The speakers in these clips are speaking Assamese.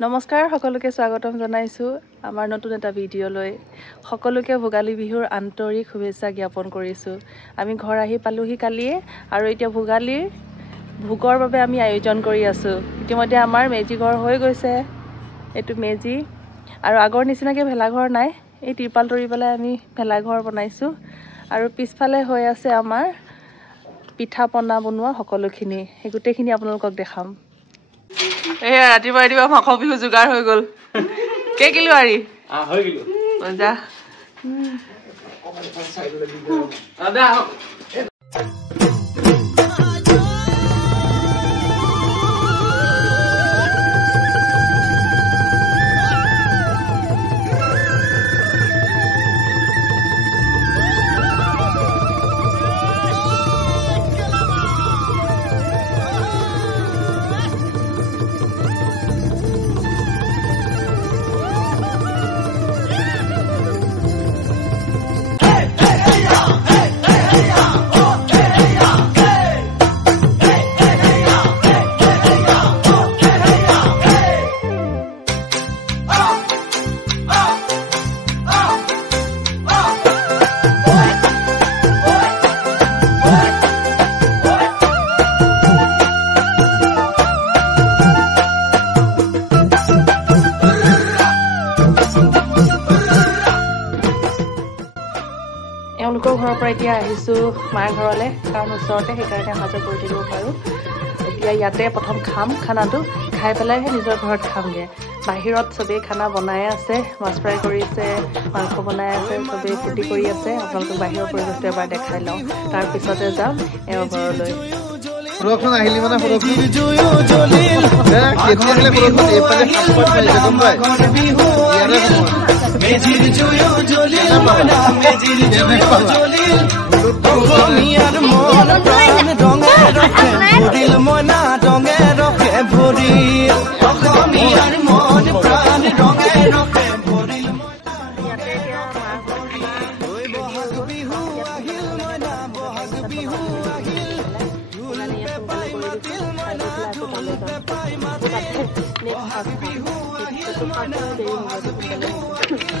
নমস্কাৰ সকলোকে স্বাগতম জনাইছো আমাৰ নতুন এটা ভিডিঅ'লৈ সকলোকে ভোগালী বিহুৰ আন্তৰিক শুভেচ্ছা জ্ঞাপন কৰিছো আমি ঘৰ আহি পালোহি কালিয়ে আৰু এতিয়া ভোগালীৰ ভোগৰ বাবে আমি আয়োজন কৰি আছো ইতিমধ্যে আমাৰ মেজি ঘৰ হৈ গৈছে এটো মেজি আৰু আগৰ নিচিনাকে ভেলাঘৰ নাই এই ত্ৰিপাল তৰি পেলাই আমি ভেলাঘৰ বনাইছো আৰু পিছফালে হৈ আছে আমাৰ পিঠা পনা বনোৱা সকলোখিনি এই গুটেখিনি আপোনালোকক দেখাম এই ৰাতিপুৱা মাংস বিহু যোগাৰ হৈ গল কে কিলো আৰি হৈ গিলো যা আদা ঘৰৰ পৰা এতিয়া আহিছো মাৰ ঘৰলে কাৰণ ওচৰতে সেইকাৰণে অহা-যোৱা কৰি থাকিব পাৰো এতিয়া ইয়াতে প্ৰথম খাম খানাটো খাই পেলাইহে নিজৰ ঘৰত খামগে বাহিৰত সবে খানা বনাই আছে মাছ ফ্ৰাই কৰিছে মাংস বনাই আছে সবে ফুটি কৰি আছে আপোনালোকক বাহিৰৰ পৰিৱেশটো এবাৰ দেখাই লওঁ তাৰ পিছতে যাম এওঁৰ ঘৰলৈ ৰখন আহিলি মানে ৰখন জুয়ো জলিল কেতিয়ালে ৰখন এপালে সাপট পাইছে গম পাই ইয়াৰে মেজিৰ জুয়ো জলিল মনা মেজিৰ জুয়ো জলিল অসমীয়াৰ মন প্ৰাণ ৰঙে ৰখে ভৰিল মনা ৰঙে ৰখে ভৰিল অসমীয়াৰ মন প্ৰাণ ৰঙে ৰখে ভৰিল ইয়াতে এতিয়া বহাগ বিহু আহিল মনা বহাগ বিহু আহিল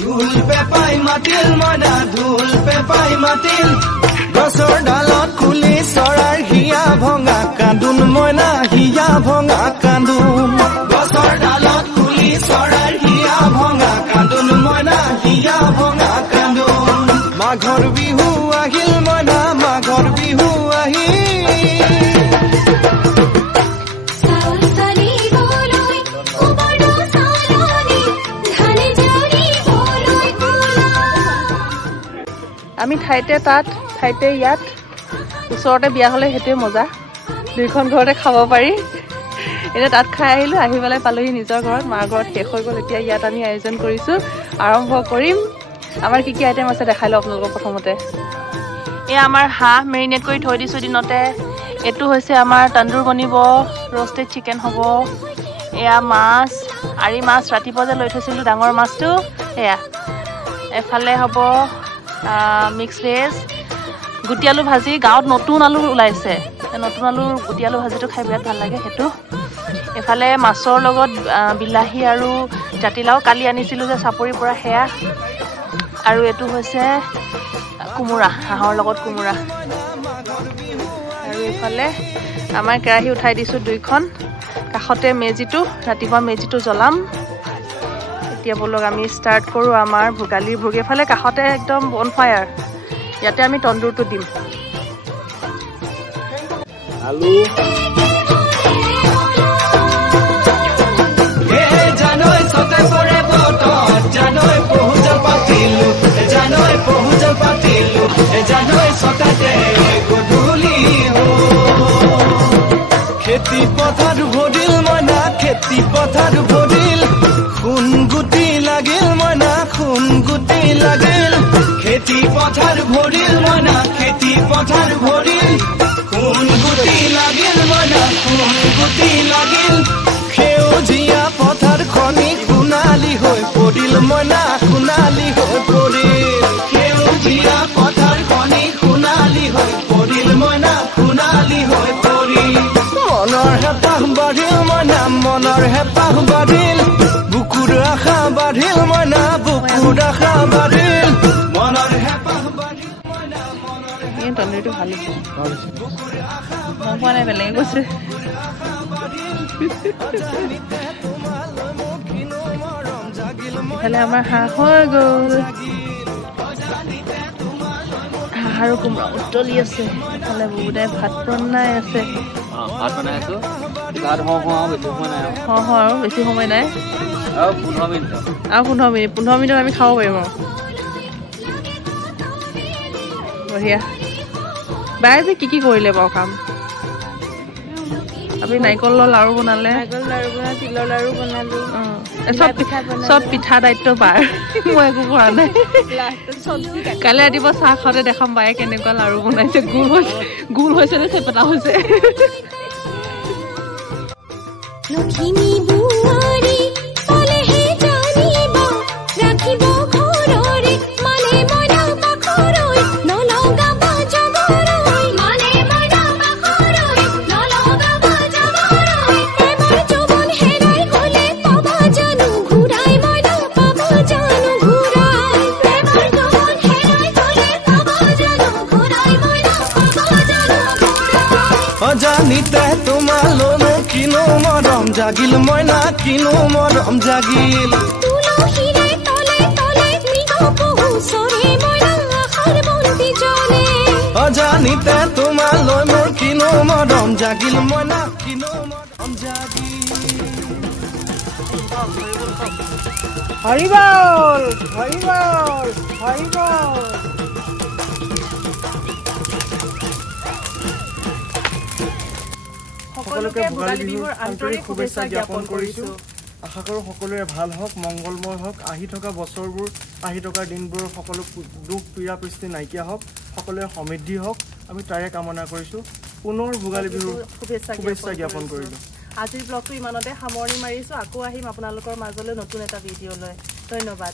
ঢোল পেপাই মাতিল মনা ঢোল পেপাই মাতিল গছৰ ডালত খুলি চৰাৰ হিয়া ভঙা কান্দোন মনা হিয়া ভঙা কান্দোন গছৰ ডালত খুলি চৰাৰ হিয়া ভঙা কান্দোন মনা হিয়া ভঙা কান্দোন মাঘৰ বিহু আহিল মনা মাঘৰ বিহু আহিল আমি ঠাইতে তাত ঠাইতে ইয়াত ওচৰতে বিয়া হ'লে হেতুৱে মজা দুইখন ঘৰতে খাব পাৰি এতিয়া তাত খাই আহিলো আহি পেলাই পালোহি নিজৰ ঘৰত মাৰ ঘৰত শেষ হৈ গ'ল এতিয়া ইয়াত আমি আয়োজন কৰিছো আৰম্ভ কৰিম আমাৰ কি আইটেম আছে দেখাই লওঁ আপোনালোকক প্ৰথমতে এয়া আমাৰ হাঁহ মেৰিনেট কৰি থৈ দিছো দিনতে এটো হৈছে আমাৰ তন্দুৰ বনিব ৰ'ষ্টেড চিকেন হ'ব এয়া মাছ আৰি মাছ ৰাতিপুৱা যে লৈ থৈছিলো ডাঙৰ মাছটো এয়া এফালে হ'ব মিক্স ভেজ গুটি আলু ভাজি গাঁৱত নতুন আলু ওলাইছে নতুন আলুৰ গুটি আলু ভাজিটো খাই বিৰাট ভাল লাগে সেইটো এফালে মাছৰ লগত বিলাহী আৰু জাতিলাও কালি আনিছিলোঁ যে চাপৰিৰ পৰা সেয়া আৰু এইটো হৈছে কোমোৰা হাঁহৰ লগত কোমোৰা আৰু এইফালে আমাৰ কেৰাহী উঠাই দিছোঁ দুইখন কাষতে মেজিটো ৰাতিপুৱা মেজিটো জ্বলাম এতিয়া বলক আমি ষ্টাৰ্ট কৰোঁ আমাৰ ভোগালীৰ ভোগ এফালে কাষতে একদম বনফায়াৰ ইয়াতে আমি তন্দুৰটো দিম আলু জানৈ সতে পৰে বতত জানৈ পহুজল পাতিলো জানৈ পহুজল পাতিলো জানৈ সতে গধূলি খেতি পথাৰ ভৰিল মনা খেতি পথাৰ ভৰিল খুন গুটি লাগিল মনা খুন গুটি লাগিল খেতি পথাৰ ভৰিল মনা খেতি পথাৰ ভৰিল খুন গুটি লাগিল মনা খুন গুটি লাগিল সেউজীয়া পথাৰ খনি সোণালী হৈ পৰিল মনা সোণালী হৈ পৰিল সেউজীয়া পথাৰ খনি সোণালী হৈ পৰিল মনা সোণালী হৈ পৰিল মনৰ হেঁপাহ বাঢ়িল মনা মনৰ হেঁপাহ বাঢ়িল বুকুৰ আশা বাঢ়িল মইনা বুকুৰ আশা বাঢ়িল মনৰ হেঁপাহ বাঢ়িল মইনা মনৰ এই তন্দুৰীটো ভাল হৈছে মই পোৱা নাই বেলেগে কৈছে ইফালে আমাৰ হাঁহ হৈ গ'ল হাঁহ আৰু কোমোৰা উতলি আছে ইফালে বুবুদাই ভাত বনাই আছে ভাত বনাই আছো ভাত আৰু বেছি সময় নাই আৰু 15 মিনিট আৰু 15 মিনিটত আমি খাব পাৰিম আৰু বঢ়িয়া বাই যে কি কৰিলে বাৰু কাম আপুনি নাৰিকলৰ লাৰু বনালে তিলৰ লাৰু বনালো চব পিঠা দায়িত্ব বাৰ মই একো কৰা নাই কাইলৈ ৰাতিপুৱা চাহ খাওঁতে দেখাম বায়ে কেনেকুৱা লাৰু বনাইছে গোল হৈছে নে চেপেটা হৈছে লখিমী বুৱাৰী পালেহে জানিবা ৰাখিব ঘৰৰে মানে মইনা পাখৰৈ নলগাব জগৰৈ মানে মইনা পাখৰৈ নলগাব জগৰৈ এবাৰ যৌৱন হেৰাই গ'লে পাবা জানো ঘূৰাই মইনা পাবা জানো ঘূৰাই এবাৰ যৌৱন হেৰাই গ'লে পাবা জানো ঘূৰাই মইনা পাবা জানো ঘূৰাই অজানিতে তোমালৈ কিনো মৰম জাগিল মইনা কিনো মৰম জাগিল তুলসীৰে তলে তলে মৃগ পহু চৰে মইনা আশাৰ বন্তি জ্বলে অজানিতে তোমালৈ মোৰ কিনো মৰম জাগিল মইনা কিনো মৰম জাগিল হৰিবল হৰিবল হৰিবল সকলোকে ভোগালী বিহুৰ আন্তৰিক শুভেচ্ছা জ্ঞাপন কৰিছোঁ আশা কৰোঁ সকলোৰে ভাল হওক মংগলময় হওক আহি থকা বছৰবোৰ আহি থকা দিনবোৰ সকলো দুখ পীড়া পৃষ্টি নাইকিয়া হওক সকলোৰে সমৃদ্ধি হওক আমি তাৰে কামনা কৰিছোঁ পুনৰ ভোগালী বিহুৰ শুভেচ্ছা জ্ঞাপন কৰিলোঁ আজিৰ ব্লগটো ইমানতে সামৰণি মাৰিছোঁ আকৌ আহিম আপোনালোকৰ মাজলৈ নতুন এটা ভিডিঅ' লৈ ধন্যবাদ